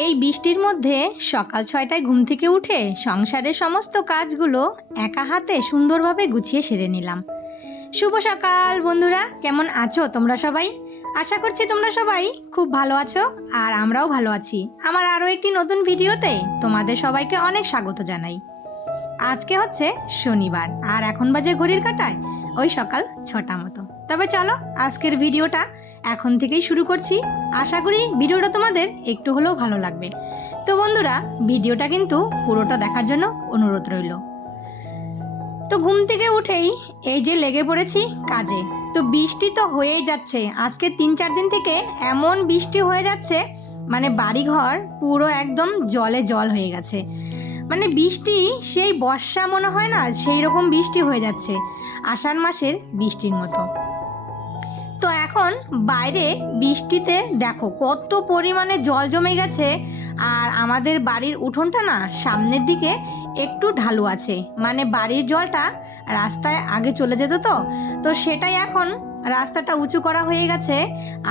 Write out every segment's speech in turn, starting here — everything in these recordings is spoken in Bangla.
এই বৃষ্টির মধ্যে সকাল ৬টায় ঘুম থেকে উঠে সংসারের সমস্ত কাজগুলো একা হাতে সুন্দরভাবে গুছিয়ে সেরে নিলাম। শুভ সকাল বন্ধুরা, কেমন আছো তোমরা সবাই? আশা করছি তোমরা সবাই খুব ভালো আছো, আর আমরাও ভালো আছি। আমার আরও একটি নতুন ভিডিওতে তোমাদের সবাইকে অনেক স্বাগত জানাই। আজকে হচ্ছে শনিবার, আর এখন বাজে ঘড়ির কাঁটায় ওই সকাল ৬টা মতো। তবে চলো আজকের ভিডিওটা এখন থেকেই শুরু করছি। আশা করি ভিডিওটা তোমাদের একটু হলেও ভালো লাগবে। তো বন্ধুরা, ভিডিওটা কিন্তু পুরোটা দেখার জন্য অনুরোধ রইল। তো ঘুম থেকে উঠেই এই যে লেগে পড়েছি কাজে। তো বৃষ্টি তো হয়েই যাচ্ছে, আজকে ৩-৪ দিন থেকে এমন বৃষ্টি হয়ে যাচ্ছে, মানে বাড়িঘর পুরো একদম জলে জল হয়ে গেছে। মানে বৃষ্টি সেই বর্ষা মনে হয় না, সেই রকম বৃষ্টি হয়ে যাচ্ছে, আষাঢ় মাসের বৃষ্টির মতো। তো এখন বাইরে বৃষ্টিতে দেখো কত পরিমাণে জল জমে গেছে। আর আমাদের বাড়ির উঠোনটা না সামনের দিকে একটু ঢালু আছে, মানে বাড়ির জলটা রাস্তায় আগে চলে যেত, তো সেটাই এখন রাস্তাটা উঁচু করা হয়ে গেছে।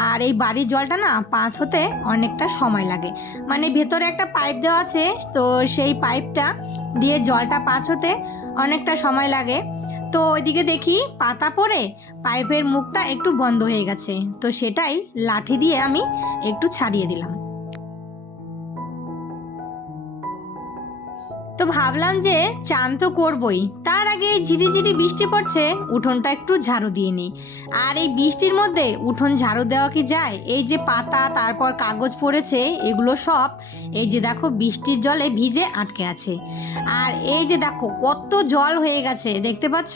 আর এই বাড়ির জলটা না পাস হতে অনেকটা সময় লাগে, মানে ভেতরে একটা পাইপ দেওয়া আছে, তো সেই পাইপটা দিয়ে জলটা পাস হতে অনেকটা সময় লাগে। তো ওইদিকে দেখি পাতা পড়ে পাইপের মুখটা একটু বন্ধ হয়ে গেছে, তো সেটাই লাঠি দিয়ে আমি একটু ছাড়িয়ে দিলাম। তো ভাবলাম যে চান তো করবই, তার আগে ঝিরিঝিরি বৃষ্টি পড়ছে, উঠোনটা একটু ঝাড়ু দিয়ে নিই। আর এই বৃষ্টির মধ্যে উঠোন ঝাড়ু দেওয়া কি যায়? এই যে পাতা তারপর কাগজ পড়েছে, এগুলো সব এই যে দেখো বৃষ্টির জলে ভিজে আটকে আছে। আর এই যে দেখো কত জল হয়ে গেছে, দেখতে পাচ্ছ?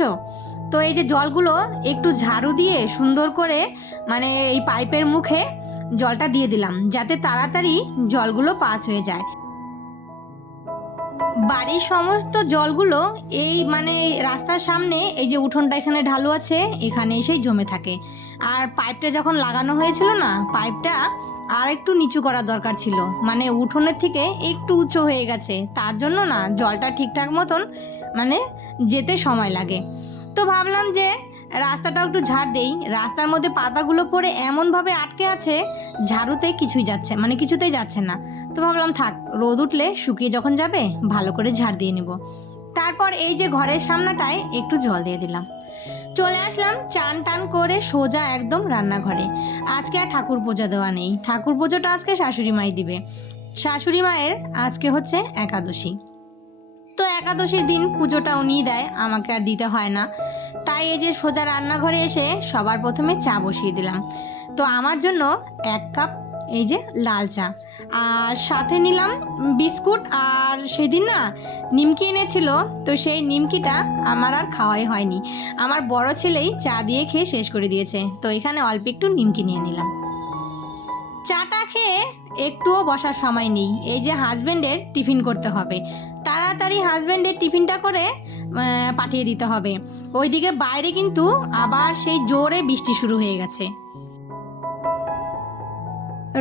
তো এই যে জলগুলো একটু ঝাড়ু দিয়ে সুন্দর করে মানে এই পাইপের মুখে জলটা দিয়ে দিলাম, যাতে তাড়াতাড়ি জলগুলো পাস হয়ে যায়। বাড়ির সমস্ত জলগুলো এই মানে রাস্তার সামনে এই যে উঠোনটা এখানে ঢালু আছে, এখানে এসেই জমে থাকে। আর পাইপটা যখন লাগানো হয়েছিল না, পাইপটা আর একটু নিচু করা দরকার ছিল, মানে উঠোনের থেকে একটু উঁচু হয়ে গেছে, তার জন্য না জলটা ঠিকঠাক মতন মানে যেতে সময় লাগে। তো ভাবলাম যে রাস্তাটাও একটু ঝাড় দেই। রাস্তার মধ্যে পাতাগুলো পড়ে এমনভাবে আটকে আছে, ঝাড়ুতে কিছুই যাচ্ছে মানে কিছুতেই যাচ্ছে না। তো ভাবলাম থাক, রোদ উঠলে শুকিয়ে যখন যাবে ভালো করে ঝাড় দিয়ে নেব। তারপর এই যে ঘরের সামনাটায় একটু জল দিয়ে দিলাম, চলে আসলাম চান টান করে সোজা একদম রান্নাঘরে। আজকে আর ঠাকুর পূজা দেওয়া নেই, ঠাকুর পুজোটা আজকে শাশুড়ি মাই দিবে। শাশুড়ি মায়ের আজকে হচ্ছে একাদশী, তো একাদশীর দিন পুজোটা উনিই দেয়, আমাকে আর দিতে হয় না। তাই এই যে সোজা রান্নাঘরে এসে সবার প্রথমে চা বসিয়ে দিলাম। তো আমার জন্য 1 কাপ এই যে লাল চা, আর সাথে নিলাম বিস্কুট। আর সেদিন না নিমকি এনেছিল, তো সেই নিমকিটা আমার আর খাওয়াই হয়নি, আমার বড় ছেলেই চা দিয়ে খেয়ে শেষ করে দিয়েছে, তো এখানে অল্প একটু নিমকি নিয়ে নিলাম। চাটা খেয়ে একটুও বসার সময় নেই, এই যে হাজব্যান্ডের টিফিন করতে হবে, তাড়াতাড়ি হাজব্যান্ডের টিফিনটা করে পাঠিয়ে দিতে হবে। ওইদিকে বাইরে কিন্তু আবার সেই জোরে বৃষ্টি শুরু হয়ে গেছে।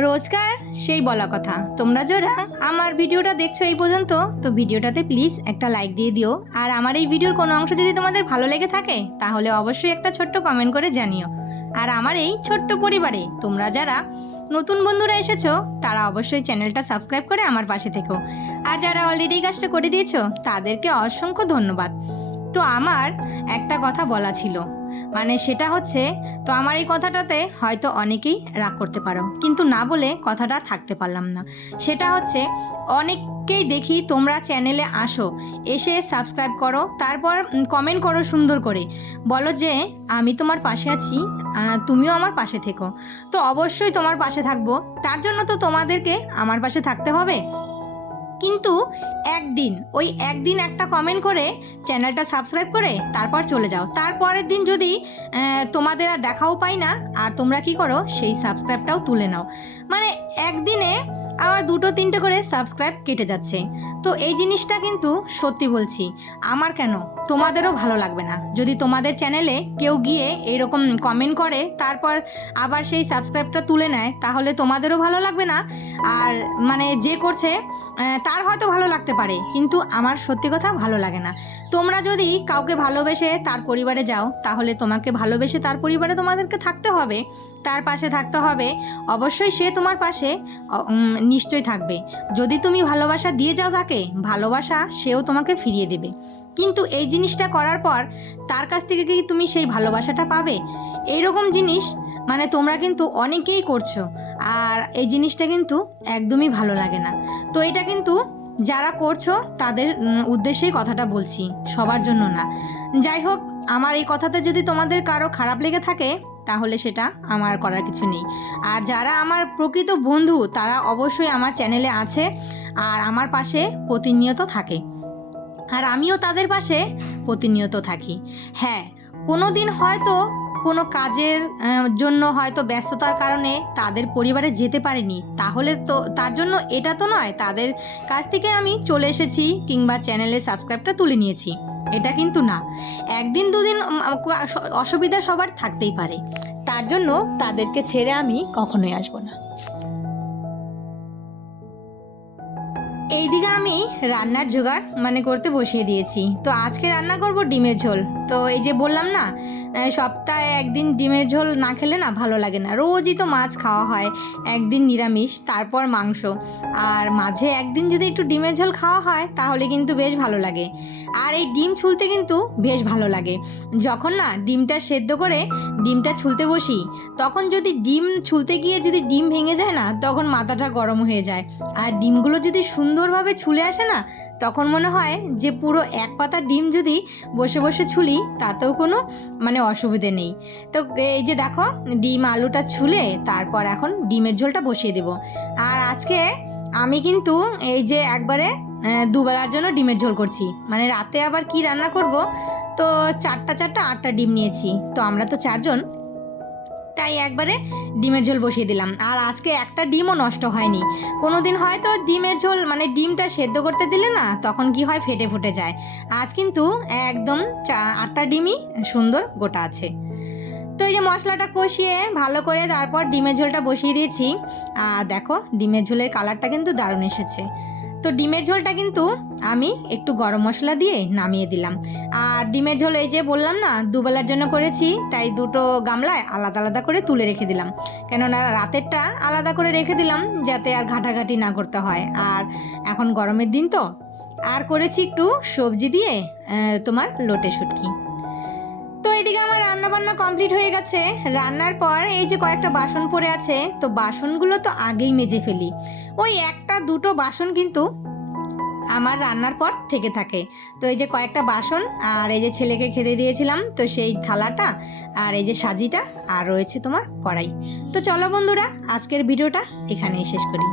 রোজকার সেই বলা কথা, তোমরা যারা আমার ভিডিওটা দেখছো এই পর্যন্ত, তো ভিডিওটাতে প্লিজ একটা লাইক দিয়ে দিও। আর আমার এই ভিডিওর কোনো অংশ যদি তোমাদের ভালো লেগে থাকে, তাহলে অবশ্যই একটা ছোট্ট কমেন্ট করে জানিও। আর আমার এই ছোট্ট পরিবারে তোমরা যারা নতুন বন্ধুরা এসেছো, তারা অবশ্যই চ্যানেলটা সাবস্ক্রাইব করে আমার পাশে থেকো। আর যারা অলরেডি কাজটা করে দিয়েছো, তাদেরকে অসংখ্য ধন্যবাদ। তো আমার একটা কথা বলা ছিল, মানে সেটা হচ্ছে, তো আমার এই কথাটাতে হয়তো অনেকেই রাগ করতে পারো, কিন্তু না বলে কথাটা থাকতে পারলাম না। সেটা হচ্ছে, অনেককেই দেখি তোমরা চ্যানেলে আসো, এসে সাবস্ক্রাইব করো, তারপর কমেন্ট করো সুন্দর করে, বলো যে আমি তোমার পাশে আছি, তুমিও আমার পাশে থেকো। তো অবশ্যই তোমার পাশে থাকবো, তার জন্য তো তোমাদেরকে আমার পাশে থাকতে হবে। কিন্তু ওই একদিন একটা কমেন্ট করে চ্যানেলটা সাবস্ক্রাইব করে তারপর চলে যাও, তারপরের দিন যদি তোমাদের আর দেখাও পাই না, আর তোমরা কি করো সেই সাবস্ক্রাইবটাও তুলে নাও, মানে একদিনে আমার 2-3টে করে সাবস্ক্রাইব কেটে যাচ্ছে। তো এই জিনিসটা কিন্তু সত্যি বলছি, আমার কেন তোমাদেরও ভালো লাগবে না যদি তোমাদের চ্যানেলে কেউ গিয়ে এরকম কমেন্ট করে তারপর আবার সেই সাবস্ক্রাইবটা তুলে নেয়, তাহলে তোমাদেরও ভালো লাগবে না। আর মানে যে করছে তার হয়তো ভালো লাগতে পারে, কিন্তু আমার সত্যি কথা ভালো লাগে না। তোমরা যদি কাউকে ভালোবেসে তার পরিবারে যাও, তাহলে তোমাকে ভালোবেসে তার পরিবারে তোমাদেরকে থাকতে হবে, তার পাশে থাকতে হবে, অবশ্যই সে তোমার পাশে নিশ্চয়ই থাকবে। যদি তুমি ভালোবাসা দিয়ে যাও তাকে, ভালোবাসা সেও তোমাকে ফিরিয়ে দেবে। কিন্তু এই জিনিসটা করার পর তার কাছ থেকে কি তুমি সেই ভালোবাসাটা পাবে? এইরকম জিনিস মানে তোমরা কিন্তু অনেকেই করছো, আর এই জিনিসটা কিন্তু একদমই ভালো লাগে না। তো এটা কিন্তু যারা করছো তাদের উদ্দেশ্যেই কথাটা বলছি, সবার জন্য না। যাই হোক, আমার এই কথাতে যদি তোমাদের কারো খারাপ লেগে থাকে তাহলে সেটা আমার করার কিছু নেই। আর যারা আমার প্রকৃত বন্ধু তারা অবশ্যই আমার চ্যানেলে আছে আর আমার পাশে প্রতিনিয়ত থাকে, আর আমিও তাদের পাশে প্রতিনিয়ত থাকি। হ্যাঁ, কোনো দিন হয়তো কোনো কাজের জন্য হয়তো ব্যস্ততার কারণে তাদের পরিবারে যেতে পারিনি, তাহলে তো তার জন্য এটা তো নয় তাদের কাছ থেকে আমি চলে এসেছি কিংবা চ্যানেলে সাবস্ক্রাইবটা তুলে নিয়েছি, এটা কিন্তু না। একদিন দুদিন অসুবিধা সবার থাকতেই পারে, তার জন্য তাদেরকে ছেড়ে আমি কখনোই আসবো না। এইদিকে আমি রান্নার জোগাড় করতে বসিয়ে দিয়েছি। তো আজকে রান্না করব ডিমের ঝোল। তো এই যে বললাম না, সপ্তাহে একদিন ডিমের ঝোল না খেলে না ভালো লাগে না। রোজই তো মাছ খাওয়া হয়, একদিন নিরামিষ তারপর মাংস, আর মাঝে একদিন যদি একটু ডিমের ঝোল খাওয়া হয় তাহলে কিন্তু বেশ ভালো লাগে। আর এই ডিম ছুলতে কিন্তু বেশ ভালো লাগে। যখন না ডিমটা সেদ্ধ করে ডিমটা ছুলতে বসি, তখন যদি ডিম ছুলতে গিয়ে যদি ডিম ভেঙে যায় না, তখন মাথাটা গরম হয়ে যায়। আর ডিমগুলো যদি সুন্দরভাবে ছুলে আসে না, তখন মনে হয় যে পুরো এক পাতা ডিম যদি বসে বসে ছুলি তাতেও কোনো অসুবিধে নেই। তো এই যে দেখো, ডিম আলুটা ছুলে তারপর এখন ডিমের ঝোলটা বসিয়ে দেব। আর আজকে আমি কিন্তু এই যে একবারে দুবেলার জন্য ডিমের ঝোল করছি, রাতে আবার কি রান্না করব। তো চারটা 8টা ডিম নিয়েছি, তো আমরা তো 4 জন, তাই একবারে ডিমের ঝোল বসিয়ে দিলাম। আর আজকে একটা ডিমও নষ্ট হয়নি। কোনো দিন হয়তো ডিমের ঝোল ডিমটা সেদ্ধ করতে দিলে না তখন কি হয়, ফেটে ফুটে যায়। আজ কিন্তু একদম 8টা ডিমই সুন্দর গোটা আছে। তো এই যে মশলাটা কষিয়ে ভালো করে তারপর ডিমের ঝোলটা বসিয়ে দিয়েছি। আর দেখো ডিমের ঝোলের কালারটা কিন্তু দারুণ এসেছে। তো ডিমের ঝোলটা কিন্তু আমি একটু গরম মশলা দিয়ে নামিয়ে দিলাম। আর ডিমের ঝোল এই যে বললাম না দুবেলার জন্য করেছি, তাই দুটো গামলায় আলাদা আলাদা করে তুলে রেখে দিলাম, কেননা রাতেরটা আলাদা করে রেখে দিলাম যাতে আর ঘাটাঘাটি না করতে হয়। আর এখন গরমের দিন তো, আর করেছি একটু সবজি দিয়ে তোমার লোটে শুটকি। তো এদিকে আমার রান্না বান্না কমপ্লিট হয়ে গেছে। রান্নার পর এই যে কয়েকটা বাসন পড়ে আছে, তো বাসনগুলো তো আগেই মেজে ফেলি। ওই 1-2 বাসন কিন্তু আমার রান্নার পর থেকে থাকে। তো এই যে কয়েকটা বাসন, আর এই যে ছেলেকে খেতে দিয়েছিলাম তো সেই থালাটা, আর এই যে সাজিটা, আর রয়েছে তোমার কড়াই। তো চলো বন্ধুরা, আজকের ভিডিওটা এখানেই শেষ করি।